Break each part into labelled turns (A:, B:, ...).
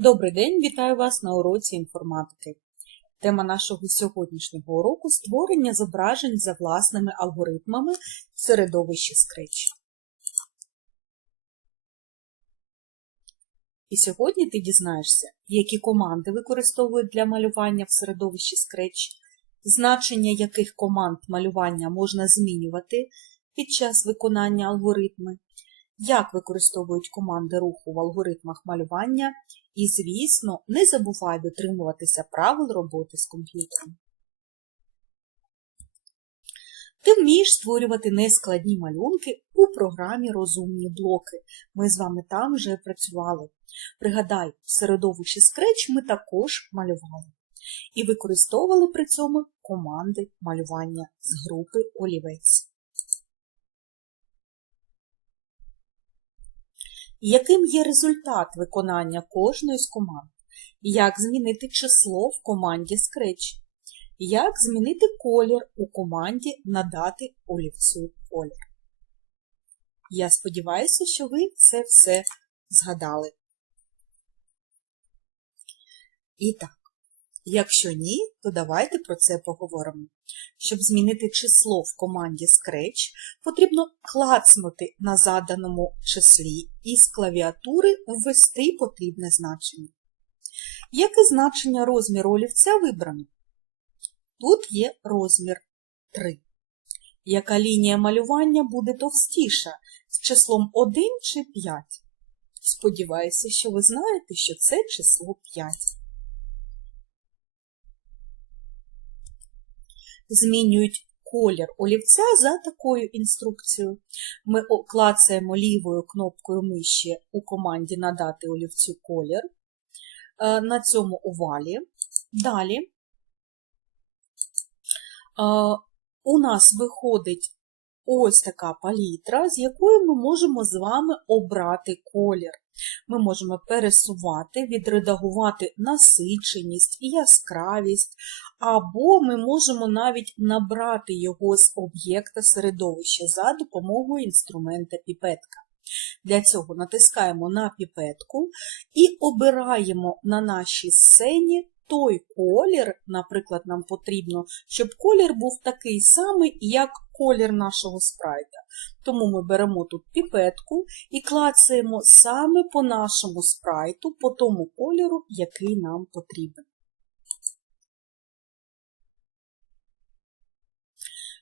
A: Добрий день, вітаю вас на уроці інформатики. Тема нашого сьогоднішнього уроку створення зображень за власними алгоритмами в середовищі Scratch. І сьогодні ти дізнаєшся, які команди використовують для малювання в середовищі Scratch, значення яких команд малювання можна змінювати під час виконання алгоритми, як використовують команди руху в алгоритмах малювання, і, звісно, не забувай дотримуватися правил роботи з комп'ютером. Ти вмієш створювати нескладні малюнки у програмі Розумні блоки. Ми з вами там вже працювали. Пригадай, в середовищі Scratch ми також малювали і використовували при цьому команди малювання з групи олівець. Яким є результат виконання кожної з команд? Як змінити число в команді Scratch? Як змінити колір у команді надати олівцю колір? Я сподіваюся, що ви це все згадали. І так, якщо ні, то давайте про це поговоримо. Щоб змінити число в команді Scratch, потрібно клацнути на заданому числі і з клавіатури ввести потрібне значення. Яке значення розміру олівця вибрано? Тут є розмір 3. Яка лінія малювання буде товстіша з числом 1 чи 5? Сподіваюся, що ви знаєте, що це число 5. Змінюють колір олівця за такою інструкцією. Ми клацаємо лівою кнопкою миші у команді Надати олівцю колір е, на цьому овалі. Далі е, у нас виходить ось така палітра, з якою ми можемо з вами обрати колір. Ми можемо пересувати, відредагувати насиченість яскравість, або ми можемо навіть набрати його з об'єкта середовища за допомогою інструмента піпетка. Для цього натискаємо на піпетку і обираємо на нашій сцені той колір, наприклад, нам потрібно, щоб колір був такий самий, як колір нашого спрайта. Тому ми беремо тут піпетку і клацаємо саме по нашому спрайту, по тому кольору, який нам потрібен.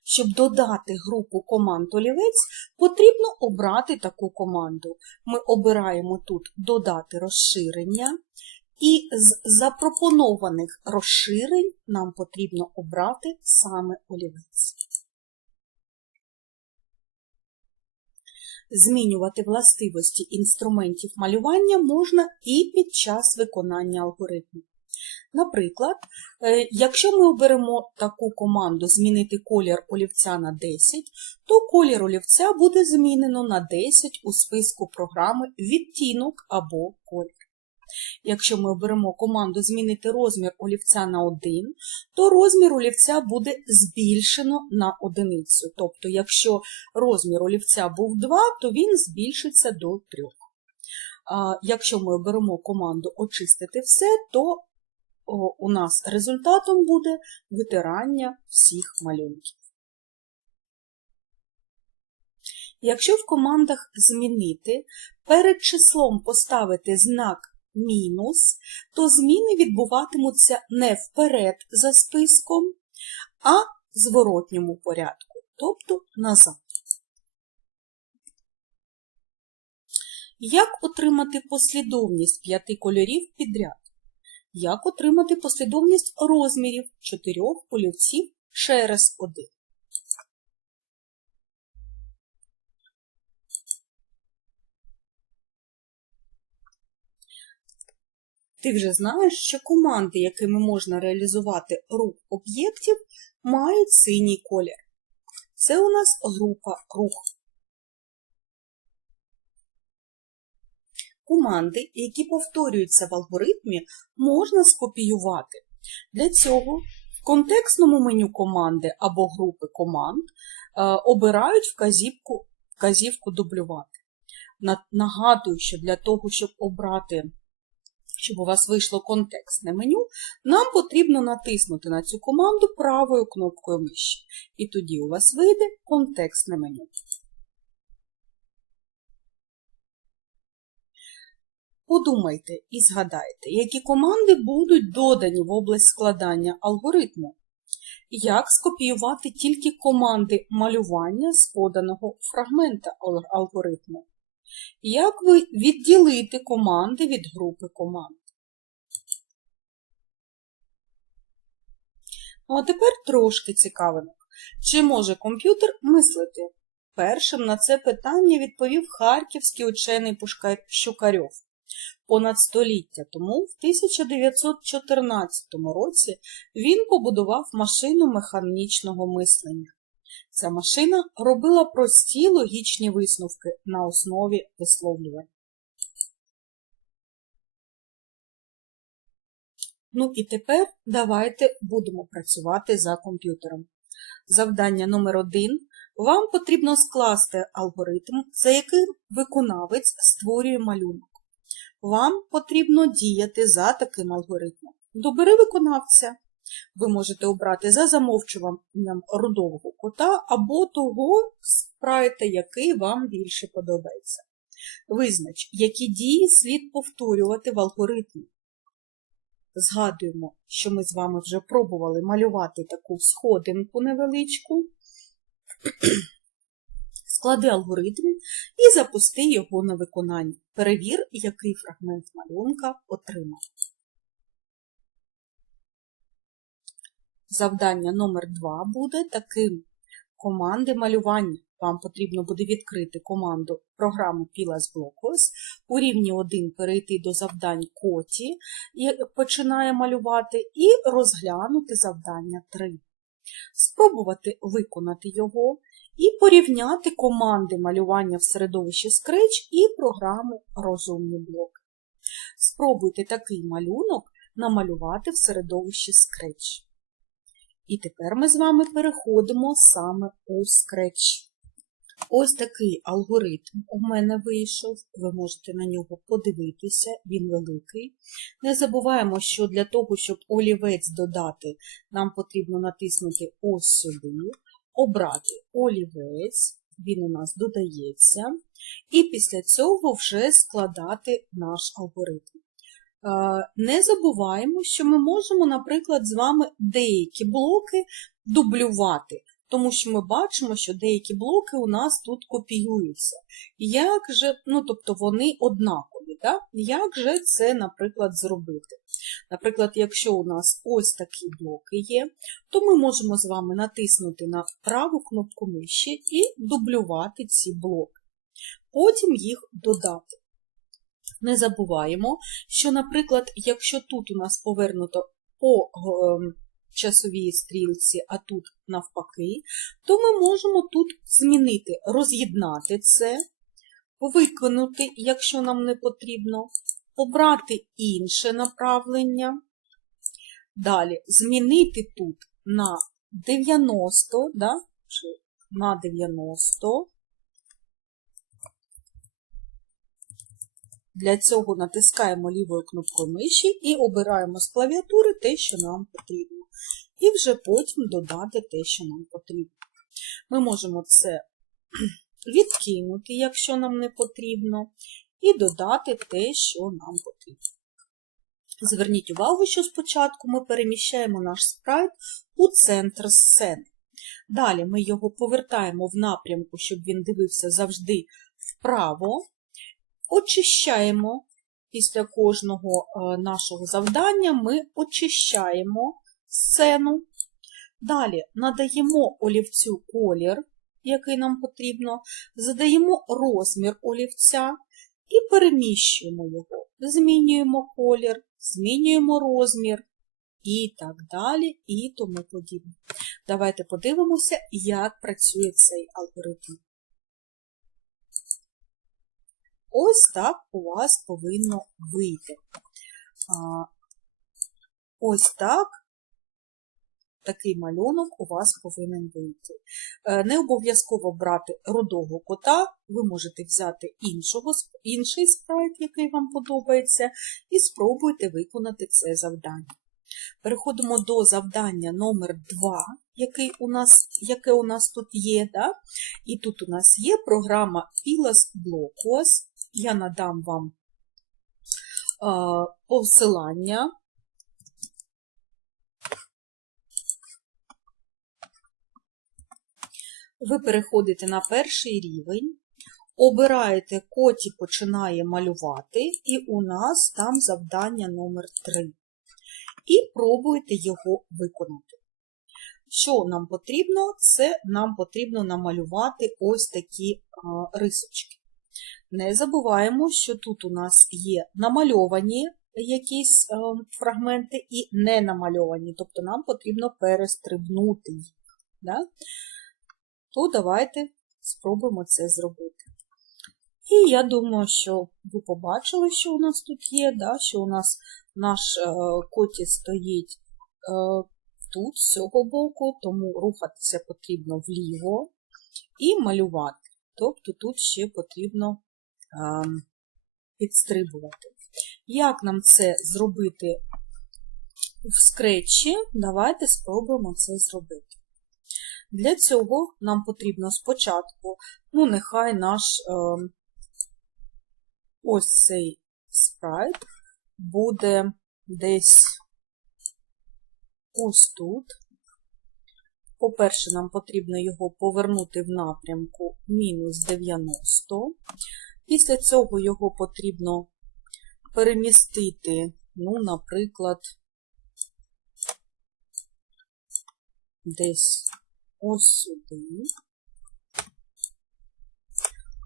A: Щоб додати групу команд олівець, потрібно обрати таку команду. Ми обираємо тут Додати розширення, і з запропонованих розширень нам потрібно обрати саме олівець. Змінювати властивості інструментів малювання можна і під час виконання алгоритму. Наприклад, е, якщо ми оберемо таку команду Змінити колір олівця на 10, то колір олівця буде змінено на 10 у списку програми Відтінок або колір. Якщо ми оберемо команду Змінити розмір олівця на 1, то розмір олівця буде збільшено на одиницю. Тобто, якщо розмір олівця був 2, то він збільшиться до 3. Якщо ми оберемо команду Очистити все, то у нас результатом буде витирання всіх малюнків. Якщо в командах змінити, перед числом поставити знак мінус, то зміни відбуватимуться не вперед за списком, а в зворотньому порядку, тобто назад. Як отримати послідовність п'яти кольорів підряд? Як отримати послідовність розмірів чотирьох олівців через один? Ти вже знаєш, що команди, якими можна реалізувати рух об'єктів, мають синій колір. Це у нас група рух. Команди, які повторюються в алгоритмі, можна скопіювати. Для цього в контекстному меню команди або групи команд е, обирають вказівку, вказівку дублювати. Нагадую, що для того, щоб обрати Щоб у вас вийшло контекстне меню, нам потрібно натиснути на цю команду правою кнопкою миші. І тоді у вас вийде контекстне меню. Подумайте і згадайте, які команди будуть додані в область складання алгоритму. Як скопіювати тільки команди малювання з поданого фрагмента алгоритму? Як ви відділити команди від групи команд? Ну, а тепер трошки цікавинок. Чи може комп'ютер мислити? Першим на це питання відповів харківський учений Щукарьов. Понад століття тому, в 1914 році, він побудував машину механічного мислення. Ця машина робила прості логічні висновки на основі висловлювань. Ну і тепер давайте будемо працювати за комп'ютером. Завдання номер один. Вам потрібно скласти алгоритм, за яким виконавець створює малюнок. Вам потрібно діяти за таким алгоритмом. Добери виконавця. Ви можете обрати за замовчуванням рудового кота або того спрайта, який вам більше подобається. Визнач, які дії слід повторювати в алгоритмі. Згадуємо, що ми з вами вже пробували малювати таку сходинку невеличку. Склади алгоритм і запусти його на виконання. Перевір, який фрагмент малюнка отримав. Завдання номер 2 буде таким. Команди малювання. Вам потрібно буде відкрити команду програми Pilas Blocos, у рівні 1 перейти до завдань Коті і починає малювати, і розглянути завдання 3. Спробувати виконати його і порівняти команди малювання в середовищі Scratch і програму Розумні блоки. Спробуйте такий малюнок намалювати в середовищі Scratch. І тепер ми з вами переходимо саме у Scratch. Ось такий алгоритм у мене вийшов, ви можете на нього подивитися, він великий. Не забуваємо, що для того, щоб олівець додати, нам потрібно натиснути ось сюди, обрати олівець, він у нас додається, і після цього вже складати наш алгоритм. Е, Не забуваємо, що ми можемо, наприклад, з вами деякі блоки дублювати, тому що ми бачимо, що деякі блоки у нас тут копіюються. Як же, ну, тобто вони однакові, так? як же це, наприклад, зробити? Наприклад, якщо у нас ось такі блоки є, то ми можемо з вами натиснути на праву кнопку миші і дублювати ці блоки. Потім їх додати. Не забуваємо, що, наприклад, якщо тут у нас повернуто по ем, часовій стрілці, а тут навпаки, то ми можемо тут змінити, роз'єднати це, виконати, якщо нам не потрібно, обрати інше направлення. Далі змінити тут на 90, да, чи на 90. Для цього натискаємо лівою кнопкою миші і обираємо з клавіатури те, що нам потрібно. І вже потім додати те, що нам потрібно. Ми можемо це відкинути, якщо нам не потрібно, і додати те, що нам потрібно. Зверніть увагу, що спочатку ми переміщаємо наш спрайт у центр сцени. Далі ми його повертаємо в напрямку, щоб він дивився завжди вправо. Очищаємо після кожного нашого завдання, ми очищаємо сцену. Далі надаємо олівцю колір, який нам потрібно, задаємо розмір олівця і переміщуємо його. Змінюємо колір, змінюємо розмір і так далі, і тому подібне. Давайте подивимося, як працює цей алгоритм. Ось так у вас повинно вийти. Ось так такий малюнок у вас повинен вийти. Е, Не обов'язково брати рудого кота, ви можете взяти іншого, інший спрайт, який вам подобається, і спробуйте виконати це завдання. Переходимо до завдання номер 2, який у нас, яке у нас тут є. Да? І тут у нас є програма Pilas Blocos. Я надам вам посилання. Ви переходите на перший рівень, обираєте коті починає малювати, і у нас там завдання номер 3. І пробуєте його виконати. Що нам потрібно? Це нам потрібно намалювати ось такі рисочки. Не забуваємо, що тут у нас є намальовані якісь е, фрагменти і не намальовані, тобто нам потрібно перестрибнути їх. Да? То давайте спробуємо це зробити. І я думаю, що ви побачили, що у нас тут є, да? що у нас наш е, коті стоїть е, тут, з цього боку, тому рухатися потрібно вліво і малювати. Тобто тут ще потрібно підстрибувати. Як нам це зробити в скретчі? Давайте спробуємо це зробити. Для цього нам потрібно спочатку, ну, нехай наш е, ось цей спрайт буде десь ось тут. По-перше, нам потрібно його повернути в напрямку мінус 90. Після цього його потрібно перемістити, ну, наприклад, десь ось сюди.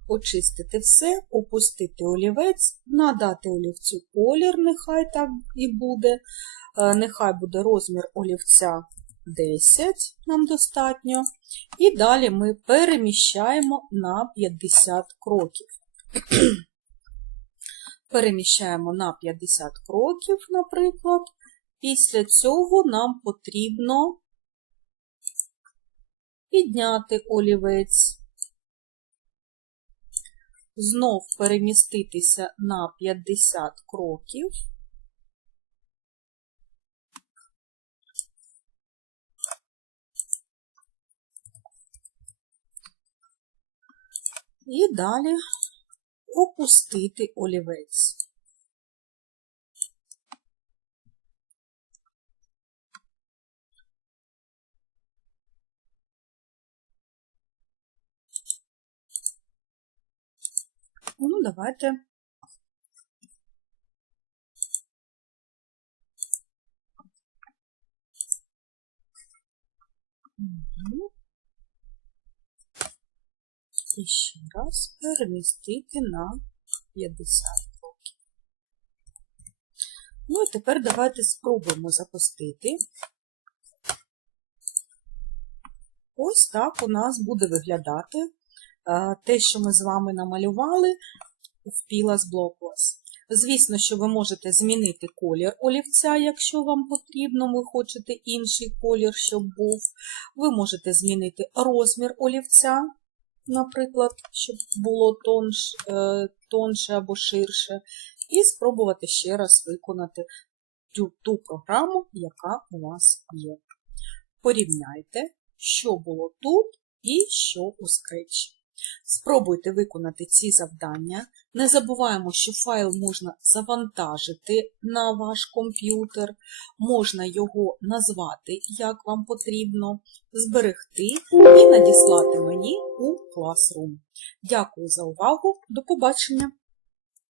A: Очистити все, опустити олівець, надати олівцю колір, нехай так і буде. Е, Нехай буде розмір олівця 10, нам достатньо. І далі ми переміщаємо на 50 кроків. Переміщаємо на 50 кроків, наприклад. Після цього нам потрібно підняти олівець, знов переміститися на 50 кроків. І далі опустити олівець. Ну, давайте. Мгм. І ще раз перемістити на 50 років. Ну і тепер давайте спробуємо запустити. Ось так у нас буде виглядати е, те, що ми з вами намалювали в Pilas Blockless. Звісно, що ви можете змінити колір олівця, якщо вам потрібно, ви хочете інший колір, щоб був. Ви можете змінити розмір олівця, наприклад, щоб було тонш, е, тонше або ширше, і спробувати ще раз виконати ту, ту програму, яка у вас є. Порівняйте, що було тут і що у Scratch. Спробуйте виконати ці завдання. Не забуваємо, що файл можна завантажити на ваш комп'ютер, можна його назвати, як вам потрібно, зберегти і надіслати мені у Classroom. Дякую за увагу. До побачення!